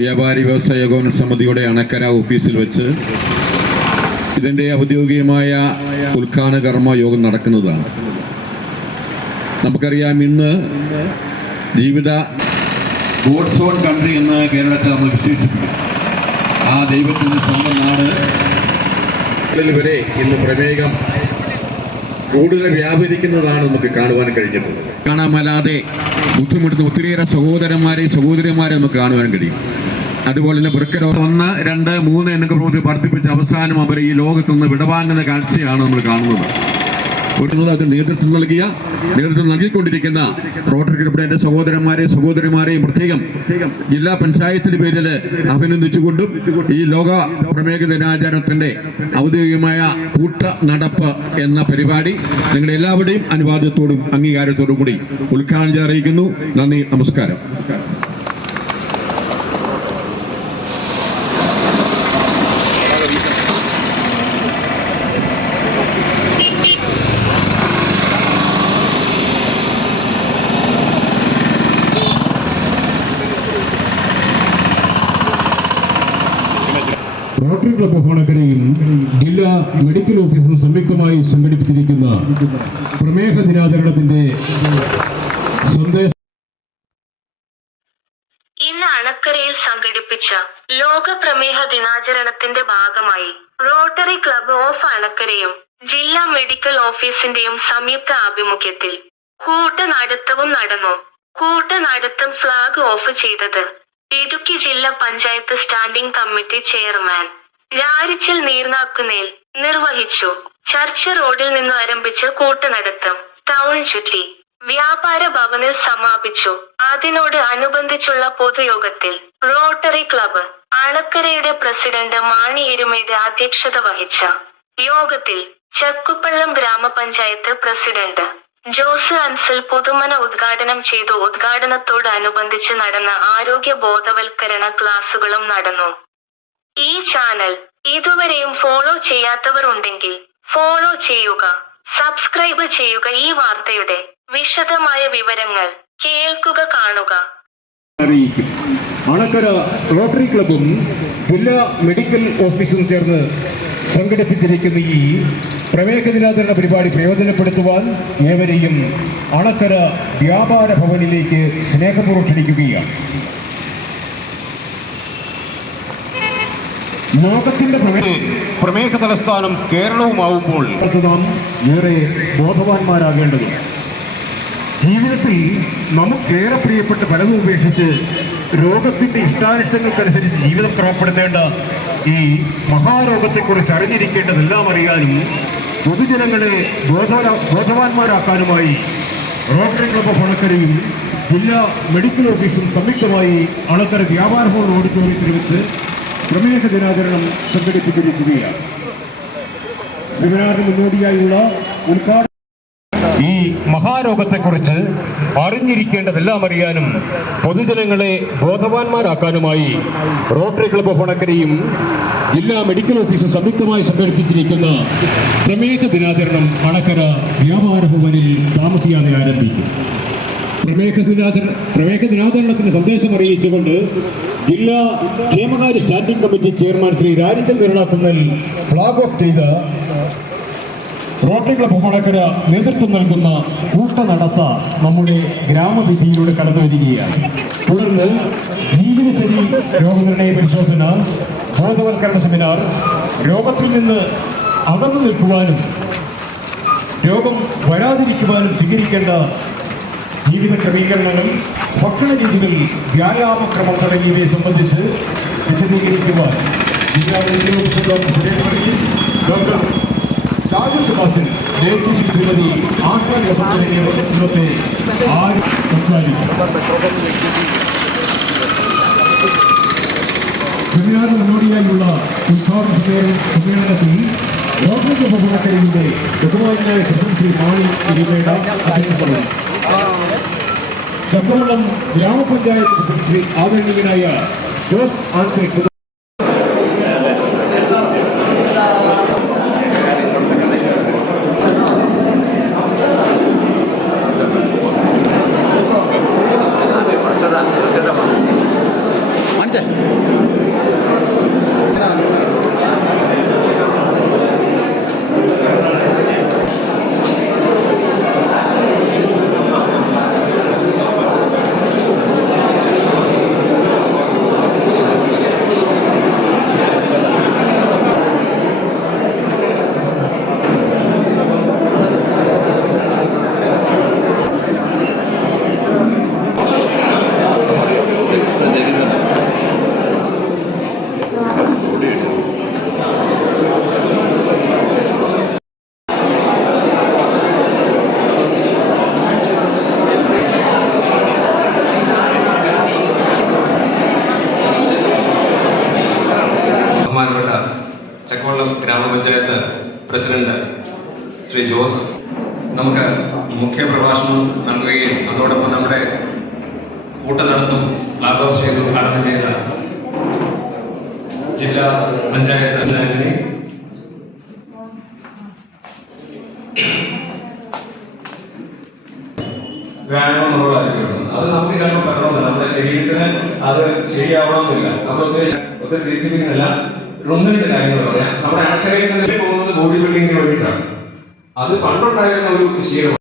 വ്യാപാരി വ്യവസായ ഏകോപന സമിതിയുടെ അണക്കര ഓഫീസിൽ വെച്ച് ഇതിൻ്റെ ഔദ്യോഗികമായ ഉദ്ഘാടന കർമ്മ യോഗം നടക്കുന്നതാണ്. നമുക്കറിയാം, ഇന്ന് ജീവിത ഗോഡ്സ് ഓൺ കൺട്രി എന്ന് കേരളത്തെ നമ്മൾ വിശേഷിപ്പിക്കും. ആ ദൈവത്തിൻ്റെ സ്വന്തം നാട് വരെ ഇന്ന് പ്രമേഹം കൂടുതൽ വ്യാപരിക്കുന്നതാണ് നമുക്ക് കാണുവാൻ കഴിഞ്ഞിട്ടുള്ളത്. കാണാമല്ലാതെ ബുദ്ധിമുട്ടുന്ന ഒത്തിരിയേറെ സഹോദരിമാരെ നമുക്ക് കാണുവാൻ കഴിയും. അതുപോലെ തന്നെ വൃക്കരോഗം 1, 2, 3 എന്നൊക്കെ പ്രവൃത്തി വർദ്ധിപ്പിച്ച് അവസാനം അവർ ഈ ലോകത്തുനിന്ന് വിടവാങ്ങുന്ന കാഴ്ചയാണ് നമ്മൾ കാണുന്നത്. അത് നേതൃത്വം നൽകിക്കൊണ്ടിരിക്കുന്ന റോട്ടറി ക്ലബ്ബിന്റെ എൻ്റെ സഹോദരന്മാരെയും പ്രത്യേകം ജില്ലാ പഞ്ചായത്തിന്റെ പേരിൽ അഭിനന്ദിച്ചുകൊണ്ടും ഈ ലോക പ്രമേഹ ദിനാചരണത്തിന്റെ ഔദ്യോഗികമായ കൂട്ട നടപ്പ് എന്ന പരിപാടി നിങ്ങളെല്ലാവരുടെയും അനുവാദത്തോടും അംഗീകാരത്തോടും കൂടി ഉദ്ഘാടനം അറിയിക്കുന്നു. നന്ദി, നമസ്കാരം. റോട്ടറി ക്ലബ്ബ് ഓഫ് അണക്കരയും ജില്ലാ മെഡിക്കൽ ഓഫീസും സംയുക്തമായി സംഘടിപ്പിച്ചിരിക്കുന്ന പ്രമേഹ ദിനാചരണത്തിന്റെ സന്ദേശം ഇന്ന് അണക്കരയിൽ സംഘടിപ്പിച്ച ലോക പ്രമേഹ ദിനാചരണത്തിന്റെ ഭാഗമായി റോട്ടറി ക്ലബ്ബ് ഓഫ് അണക്കരയും ജില്ലാ മെഡിക്കൽ ഓഫീസിന്റെയും സംയുക്ത ആഭിമുഖ്യത്തിൽ കൂട്ടനടത്തവും നടന്നു. കൂട്ടനടത്തം ഫ്ളാഗ് ഓഫ് ചെയ്തത് ഇടുക്കി ജില്ലാ പഞ്ചായത്ത് സ്റ്റാൻഡിംഗ് കമ്മിറ്റി ചെയർമാൻ രാരിച്ചൽ നീർനാക്കുന്നേൽ നിർവഹിച്ചു. ചർച്ച് റോഡിൽ നിന്ന് ആരംഭിച്ച കൂട്ടനടത്തം ടൗൺ ചുറ്റി വ്യാപാര ഭവനിൽ സമാപിച്ചു. അതിനോട് അനുബന്ധിച്ചുള്ള പൊതുയോഗത്തിൽ റോട്ടറി ക്ലബ്ബ് അണക്കരയുടെ പ്രസിഡന്റ് മാണി എരുമയുടെ അധ്യക്ഷത വഹിച്ച യോഗത്തിൽ ചക്കുപ്പള്ളം ഗ്രാമപഞ്ചായത്ത് പ്രസിഡന്റ് ജോസ് അൻസൽ പുതുമന ഉദ്ഘാടനം ചെയ്തു. ഉദ്ഘാടനത്തോട് അനുബന്ധിച്ച് നടന്ന ആരോഗ്യ ബോധവൽക്കരണ ക്ലാസുകളും നടന്നു. ഈ ചാനൽ ഇതുവരെയും ഫോളോ ചെയ്യാത്തവർ ഉണ്ടെങ്കിൽ ഫോളോ ചെയ്യുക, സബ്സ്ക്രൈബ് ചെയ്യുക. ഈ വാർത്തയുടെ വിശദമായ വിവരങ്ങൾ കേൾക്കുക, കാണുക. അണക്കര റോട്ടറി ക്ലബ്ബും ജില്ലാ മെഡിക്കൽ ഓഫീസും ചേർന്ന് സംഘടിപ്പിച്ചിരിക്കുന്ന ഈ പ്രമേഹ ദിനാചരണ പരിപാടി പ്രയോജനപ്പെടുത്തുവാൻ ഏവരെയും അണക്കര വ്യാപാര ഭവനിലേക്ക് സ്നേഹപൂർവ്വം ക്ഷണിക്കുകയാണ്. ലോകത്തിന്റെ പ്രമേഹ തലസ്ഥാനം കേരളവുമാവുമ്പോൾ നാം ഏറെ ബോധവാന്മാരാകേണ്ടതുണ്ട്. ജീവിതത്തിൽ നമുക്കേറെ പ്രിയപ്പെട്ട പലതും ഉപേക്ഷിച്ച് രോഗത്തിന്റെ ഇഷ്ടാനിഷ്ടങ്ങൾക്കനുസരിച്ച് ജീവിതം ക്രമപ്പെടുത്തേണ്ട ഈ മഹാരോഗത്തെക്കുറിച്ച് അറിഞ്ഞിരിക്കേണ്ടതെല്ലാം അറിയാനും പൊതുജനങ്ങളെ ബോധവാന്മാരാക്കാനുമായി റോട്ടറി ക്ലബ്ബ് ഓഫ് അണക്കരയും ജില്ലാ മെഡിക്കൽ ഓഫീസും സംയുക്തമായി അണക്കര വ്യാപാര ഭവൻ ഓഡിറ്റോറിയത്തിൽ വെച്ച് പ്രമേഹ ദിനാചരണം സംഘടിപ്പിച്ചിരിക്കുകയാണ്. സെമിനാറിന് മുന്നോടിയായുള്ള ഉദ്ഘാടനം ഈ മഹാരോഗത്തെക്കുറിച്ച് അറിഞ്ഞിരിക്കേണ്ടതെല്ലാം അറിയാനും പൊതുജനങ്ങളെ ബോധവാന്മാരാക്കാനുമായി റോട്ടറി ക്ലബ്ബ് ഓഫ് അണക്കരയും ജില്ലാ മെഡിക്കൽ ഓഫീസും സംയുക്തമായി സംഘടിപ്പിച്ചിരിക്കുന്ന പ്രമേഹ ദിനാചരണം അണക്കര വ്യാപാര ഭവനിൽ താമസിയാതെ ആരംഭിക്കും. പ്രമേഹ ദിനാചരണത്തിന് സന്ദേശം അറിയിച്ചുകൊണ്ട് ജില്ലാ ക്ഷേമകാര്യ standing committee chairman Shri Rarichal Neernakkunnel flag off ചെയ്ത റോട്ടറി ക്ലബ്ബ് ഓഫ് അണക്കര നേതൃത്വം നൽകുന്ന കൂട്ടനടത്ത നമ്മുടെ ഗ്രാമവിധിയിലൂടെ കടന്നു വരികയാണ്. തുടർന്ന് ജീവിതശൈലി രോഗനിർണയ പരിശോധന, ബോധവൽക്കരണ സെമിനാർ, രോഗത്തിൽ നിന്ന് അകന്നു നിൽക്കുവാനും രോഗം വരാതിരിക്കുവാനും സ്വീകരിക്കേണ്ട ജീവിത ക്രമീകരണങ്ങൾ, ഭക്ഷണ രീതികൾ, വ്യായാമക്രമം തുടങ്ങിയവയെ സംബന്ധിച്ച് വിശദീകരിക്കുവാൻ ജില്ലാ മെഡിക്കൽ ഓഫീസർ ഡോക്ടർ ഷാജു സുഭാസിൽ ശ്രീമതി ആശാ ഇന്നത്തെ സെമിനാറിന് മുന്നോടിയായുള്ള ഉദ്ഘാടന സമ്മേളനത്തിൽ റോട്ടറി ക്ലബ്ബ് ഓഫ് അണക്കരയുടെ ബഹുമാനായ പ്രസിഡന്റ് ശ്രീ മാണി എരുമയുടെ അധ്യക്ഷത, ചക്കുപ്പള്ളം ഗ്രാമപഞ്ചായത്ത് സെക്രട്ടറി ആദരണീയനായ ജോസ് ആൻസൽ Manca. കോതമംഗലം ഗ്രാമപഞ്ചായത്ത് പ്രസിഡന്റ് ശ്രീ ജോസ് നമുക്ക് മുഖ്യ പ്രഭാഷണം നൽകുകയും അതോടൊപ്പം നമ്മുടെ കൂട്ടനടത്തും ഫ്ലാഗ് ഓഫ് ചെയ്ത് ഉദ്ഘാടനം ചെയ്ത ജില്ലാ പഞ്ചായത്ത് ആന്റണി, വ്യായാമം എന്നുള്ളതായിരിക്കും. അത് നമുക്ക് ചിലപ്പോൾ പറ്റണമെന്നില്ല, നമ്മുടെ ശരീരത്തിന് അത് ശരിയാവണമെന്നില്ല. നമ്മൾ ഒത്തിരി ദീർഘിപ്പിക്കുന്നില്ല. ഒന്ന് രണ്ട് കാര്യങ്ങൾ പറയാം. നമ്മുടെ അണക്കരയിൽ തന്നെ പോകുന്നത് ബോഡി ബിൽഡിങ്ങിന് വേണ്ടിയിട്ടാണ്. അത് പണ്ടുണ്ടായിരുന്ന ഒരു ശീലമാണ്.